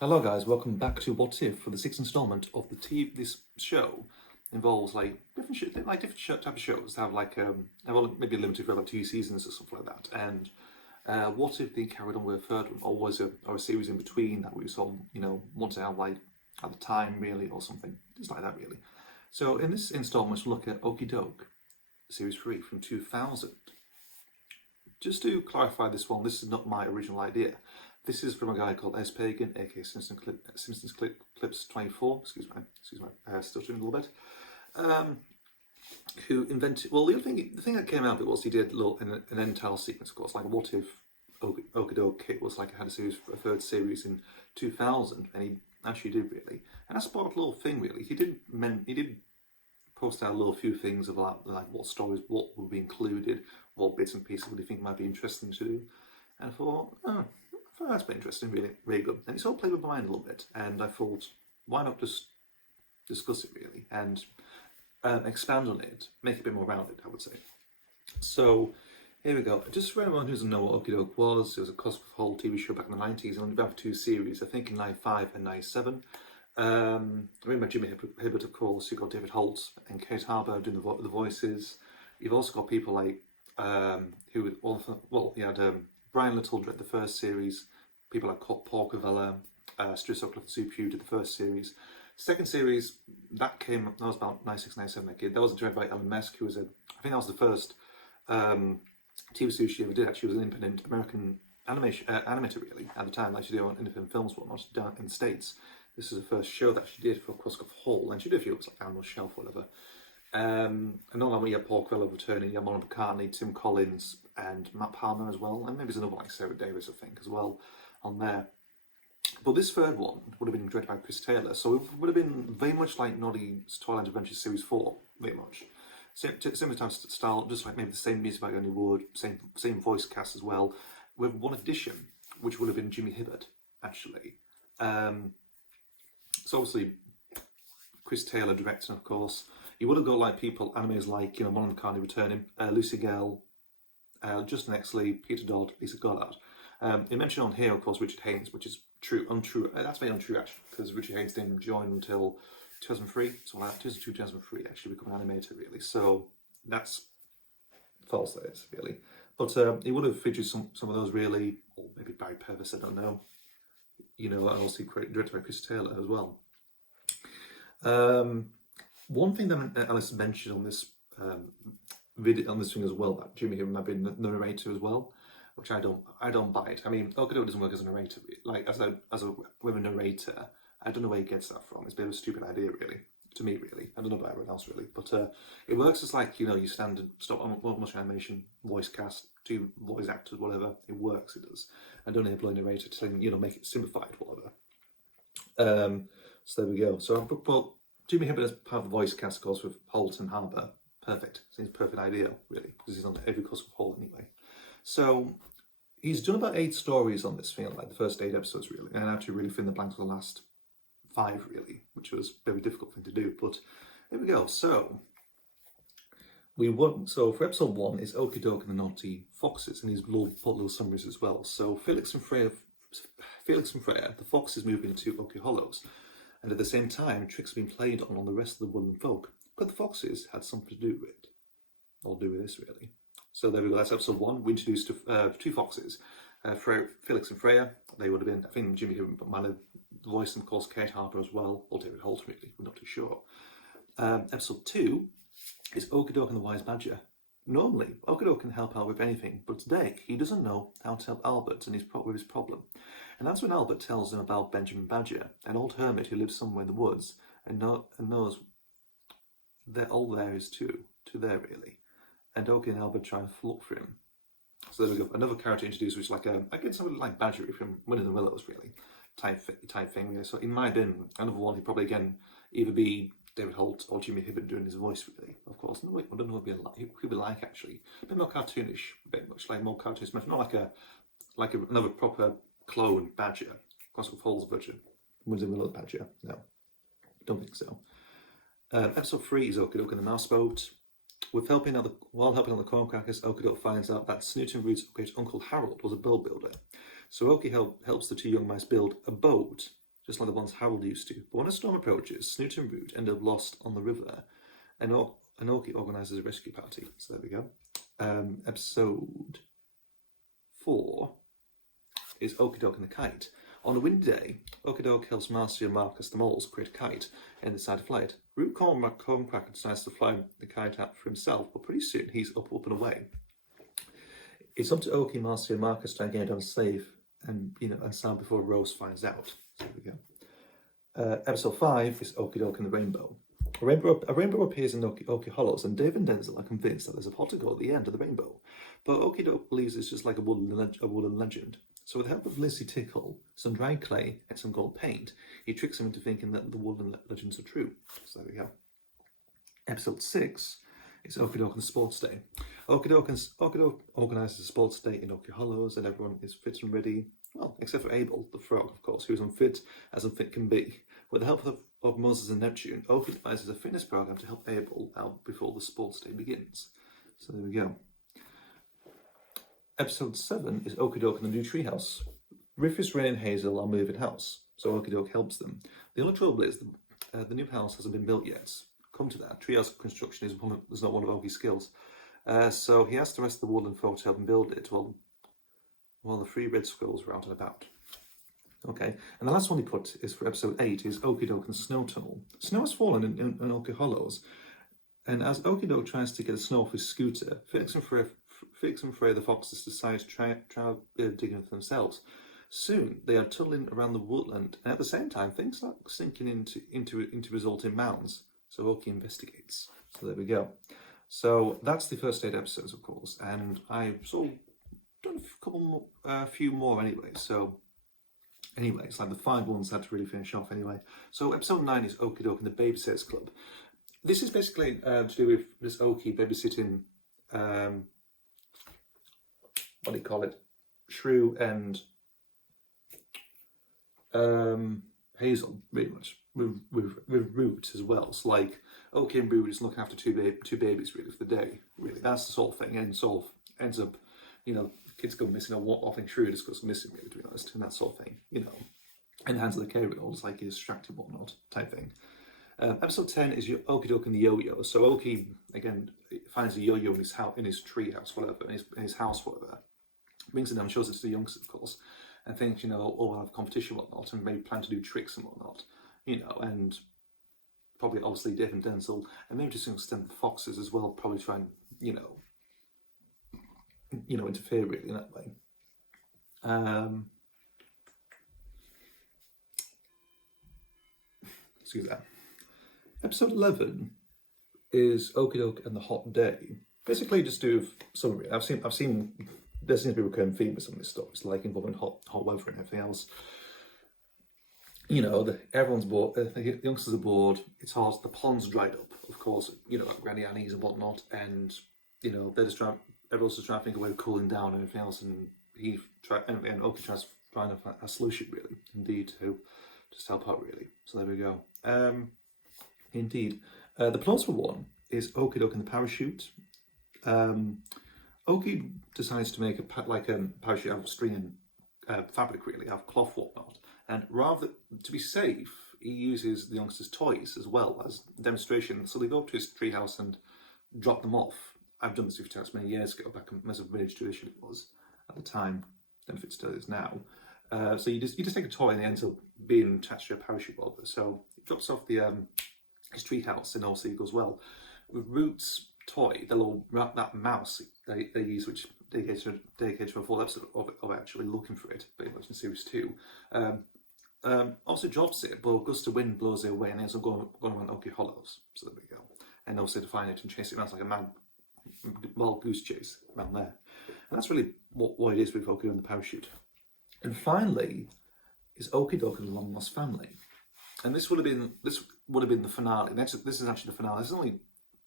Hello guys, welcome back to What If for the sixth installment of the TV. This show involves like different type of shows that have have maybe limited for about 2 seasons or something like that. And what if they carried on with a third one, or was a series in between that we saw want to have like at the time really, or something just like that really. So in this installment, we'll look at Oakie Doke, series 3 from 2000. Just to clarify this one, this is not my original idea. This is from a guy called Pagon, aka Simpsons Clips 24. Excuse my stuttering a little bit. Who invented? Well, the thing that came out of it was he did an entire sequence, of course, like what if Oakie Doke was like had a third series in 2000, and he actually did really, and that sparked a little thing really. He did post out a little few things about like what stories, what would be included, what bits and pieces would you think might be interesting to do, and I thought, that's been interesting, really, really good. And it's all played with my mind a little bit, and I thought, why not just discuss it really and expand on it, make it a bit more rounded, I would say. So here we go. Just for anyone who doesn't know what Oakie Doke was, it was a Cosgrove Hall TV show back in the 90s, and only about 2 series, I think in 95 and 97. I remember Jimmy Hibbert, of course. You've got David Holt and Kate Harbour doing the voices. You've also got people like you had Brian Little did the first series. People like Paul Cavella, Stu Sutcliffe and Sue Pugh did the first series. Second series that was about 96, 97. That was directed by Ellen Mesk, who was I think that was the first TV series she ever did. Actually, was an independent American animator really at the time. Like she did on independent films, whatnot, down in the States. This is the first show that she did for Cosgrove Hall, and she did a few like Animal Shelf, whatever. And not only you had Paul Cavella returning, you had Monica McCartney, Tim Collins, and Matt Palmer as well, and maybe there's another one like Sarah Davis, I think, as well on there. But this third one would have been directed by Chris Taylor, so it would have been very much like Noddy's Twilight Adventures Series 4, very much. Similar type of style, just like maybe the same music background you would, same voice cast as well, with one addition, which would have been Jimmy Hibbert, actually. So obviously, Chris Taylor directing, of course. You would have got like people, animators like Monica McCartney returning, Lucy Gale, Justin Exley, Peter Dodd, Lisa Goddard. They mentioned on here, of course, Richard Haynes, which is untrue. That's very untrue actually, because Richard Haynes didn't join until 2003, so like 2003 actually become an animator really. So that's false, that is really. But he would have featured some of those really, or maybe Barry Purvis, I don't know. And also directed by Chris Taylor as well. One thing that Ellis mentioned on this video, on this thing as well, that Jimmy Hibbert might be the narrator as well, which I don't buy it. I mean, Oakie Doke doesn't work as a narrator, like with a narrator. I don't know where he gets that from. It's a bit of a stupid idea, really, to me, really. I don't know about everyone else, really, but it works as like your standard stop motion animation voice cast, 2 voice actors, whatever. It works, it does. I don't need a bloody narrator to make it simplified, whatever. So there we go. So Jimmy Hibbert as part of the voice cast, of course, with Holt and Harbour. Perfect. Seems perfect idea, really, because he's on every Cosgrove Hall anyway. So he's done about 8 stories on this film, like the first 8 episodes, really, and I had to really fill in the blanks for the last 5, really, which was a very difficult thing to do. But there we go. So for episode 1 is Oakie Doke and the Naughty Foxes, and he's put little summaries as well. So Felix and Freya, the foxes move into Oakie Hollows. And at the same time, tricks are being played on the rest of the woodland folk. But the foxes had something to do with it. Or do with this, really. So there we go, that's episode 1. We introduced 2 foxes. Felix and Freya. They would have been, I think Jimmy Hibbert might have voiced them, of course, Kate Harbour as well. Or David Holt, really. We're not too sure. Episode 2 is Oakie Doke and the Wise Badger. Normally, Oakie Doke can help out with anything, but today he doesn't know how to help Albert with his problem. And that's when Albert tells him about Benjamin Badger, an old hermit who lives somewhere in the woods and knows that all there is to there really. And Oakie and Albert try and look for him. So there we go, another character introduced, which is like somebody like Badgery from Winnie the Willows really, type thing. Really. So in my opinion, another one he'd probably again either be David Holt or Jimmy Hibbert doing his voice really. Of course, no, I don't know what he'd be like actually. A bit more cartoonish, a bit much like more cartoonish, not like another proper clone Badger, Cosgrove Hall's version. Was in the little Badger? No, don't think so. Episode 3 is Oakie Doke and the Mouse Boat. While helping out the Corncrackers, Oakie Doke finds out that Snootin' Root's Uncle Harold was a boat builder. So Oakie helps the 2 young mice build a boat just like the ones Harold used to. But when a storm approaches, Snoot and Root end up lost on the river, and Oakie organises a rescue party. So there we go. Episode 4 is Oakie Doke and the Kite. On a windy day, Oakie Doke helps Marcy and Marcus the moles create a kite and decide to fly it. Root Corncracker decides to fly the kite out for himself, but pretty soon he's up and away. It's up to Oakie, Marcy and Marcus to try and get it down safe and sound before Rose finds out. So there we go. Episode 5 is Oakie Doke and the Rainbow. A rainbow appears in Oakie Hollows, and Dave and Denzel are convinced that there's a pot to go at the end of the rainbow. But Oakie Doke believes it's just like a wooden legend. So with the help of Lizzie Tickle, some dried clay, and some gold paint, he tricks him into thinking that the wooden legends are true. So there we go. Episode 6 is Oakie Doke and the Sports Day. Oakie Doke organises a sports day in Oakie Hollows, and everyone is fit and ready. Well, except for Abel, the frog, of course, who is unfit as unfit can be. With the help of Moses and Neptune, Oakie devises a fitness program to help Abel out before the sports day begins. So there we go. Episode 7 is Oakie Doke and the new Treehouse. Rufus, Ray and Hazel are moving house, so Oakie Doke helps them. The only trouble is the new house hasn't been built yet. Come to that, treehouse construction is not one of Oakie's skills. So he asked the rest of the woodland folk to help him build it while the 3 red squirrels were out and about. Okay, and the last one he put is for episode 8 is Oakie Doke and Snow Tunnel. Snow has fallen in Oakie Hollows, and as Oakie Doke tries to get the snow off his scooter, Felix and Freya the foxes decide to try digging for themselves. Soon they are tunneling around the woodland, and at the same time things start sinking into resulting mounds. So Oakie investigates. So there we go. So that's the first 8 episodes, of course, and I've sort of done a few more anyway. So anyway, it's like the 5 ones had to really finish off anyway. So episode 9 is Oakie Doke and the Babysitters Club. This is basically to do with this Oakie babysitting. What do you call it? Shrew and Hazel, really much with Root as well. So like Oakie and Root is looking after two babies really for the day. Really, that's the sort of thing, and sort of ends up, kids go missing or what often Shrew just goes missing really, to be honest, and that sort of thing, in the hands of the care-all, like he's distracted whatnot type thing. Episode 10 is Oakie Doke and the Yo-Yo. So Oakie again finds a yo-yo in his tree house, whatever, in his house, whatever. Brings it down, shows it to the youngsters, of course, and thinks, we'll have competition, whatnot, and maybe plan to do tricks and whatnot, and probably obviously Dave and Denzel, and maybe to some extent the foxes as well, probably try and, interfere really in that way. Excuse that. Episode 11 is Oakie Doke and the Hot Day. Basically, just do summary. I've seen there seems to be a recurring theme with some of this stuff. It's like involving hot weather and everything else. Everyone's bored. The youngsters are bored. It's hot. The pond's dried up, of course. Like Granny Annie's and whatnot, and they're just trying. Everyone's just trying to think of a way of cooling down and everything else. And Oakie tries to find a solution, really, indeed, to just help out, really. So there we go. Indeed, the plausible one is Oakie Doke and the parachute. Oakie decides to make a parachute out of string and fabric, really, out of cloth, whatnot. And rather to be safe, he uses the youngsters' toys as well as a demonstration. So they go up to his treehouse and drop them off. I've done this a few times many years ago, back in as a village tradition it was at the time. I don't know if it still is now. So you just take a toy and it ends up being attached to a parachute over. So he drops off his treehouse, and also he goes, well, with Root's toy, they'll all wrap that mouse they use, which dedicated to a full episode of actually looking for it, pretty much in series 2. Also drops it, but a gust of wind blows it away and ends up going around Oakie Hollows. So there we go. And also to find it and chase it around like a mad wild goose chase around there. And that's really what it is with Oakie and the parachute. And finally is Oakie Doke and the Long Lost Family. And this would have been the finale. This is actually the finale.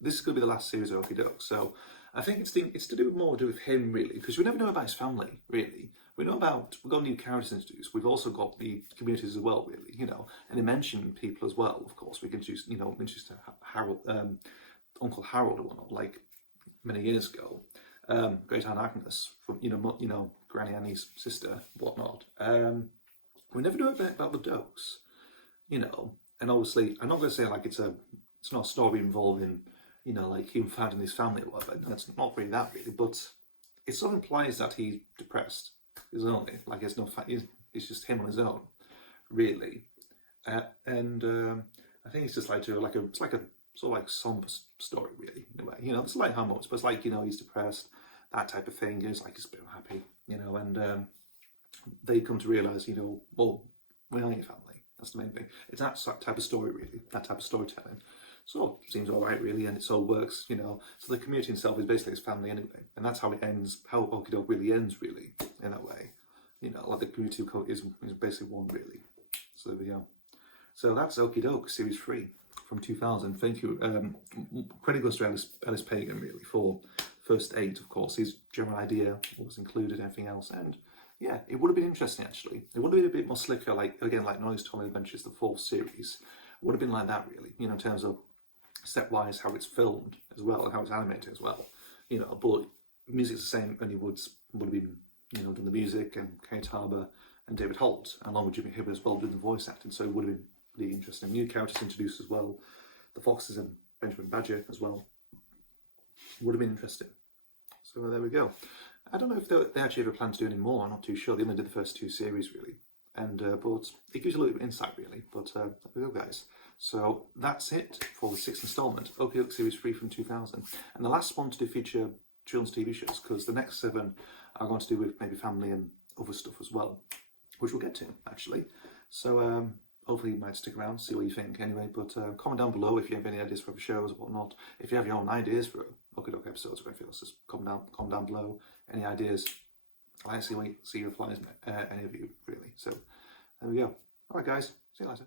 This is going to be the last series of Oakie Doke. So I think it's to do more with him, really, because we never know about his family, really. We've got new characters introduced. We've also got the communities as well, really, and they mention people as well, of course. We can introduce Harold, Uncle Harold or whatnot, like many years ago. Great Aunt Agnes from, Granny Annie's sister, whatnot. We never know about the Dokes. you know, and obviously I'm not going to say like it's not a story involving, you know, like him finding his family or whatever. No, it's not really that really, but it sort of implies that he's depressed. Is only like it's no, it's just him on his own, really, and I think it's just like it's like a sort of like somber story, really, in a way. You know, it's like moments, but it's like, you know, he's depressed, that type of thing. It's like he's a bit unhappy, you know, and they come to realise, you know, well, we are your family. That's the main thing. It's that type of story, really, that type of storytelling. So it seems all right, really, and it all works, you know. So the community itself is basically his family anyway, and that's how it ends. How Oakie Doke really ends, really, in that way. You know, like the community is basically one, really. So there we go. So that's Oakie Doke Series 3 from 2000. Thank you. Credit goes to Ellis Pagon, really, for first 8, of course. His general idea was included, everything else, and yeah, it would have been interesting, actually. It would have been a bit more slicker, like, again, like Noise Toy Adventures, the 4th series. It would have been like that, really, you know, in terms of stepwise how it's filmed as well, and how it's animated as well. You know, but music's the same, only would have been, you know, done the music, and Kate Harbour and David Holt, along with Jimmy Hibbert as well, doing the voice acting, so it would have been really interesting. New characters introduced as well, the Foxes and Benjamin Badger as well. Would have been interesting. So there we go. I don't know if they actually ever plan to do any more. I'm not too sure. They only did the first 2 series, really, and but it gives you a little bit of insight, really. But there we go, guys. So that's it for the 6th instalment, Oakie Doke Series 3 from 2000, and the last one to do feature children's TV shows, because the next 7 are going to do with maybe family and other stuff as well, which we'll get to, actually. So hopefully you might stick around, see what you think anyway, but comment down below if you have any ideas for other shows or whatnot. If you have your own ideas for Oakie Doke episodes or anything else, just comment down below. Any ideas? I'd like to see your replies, any of you, really. So there we go. Alright guys, see you later.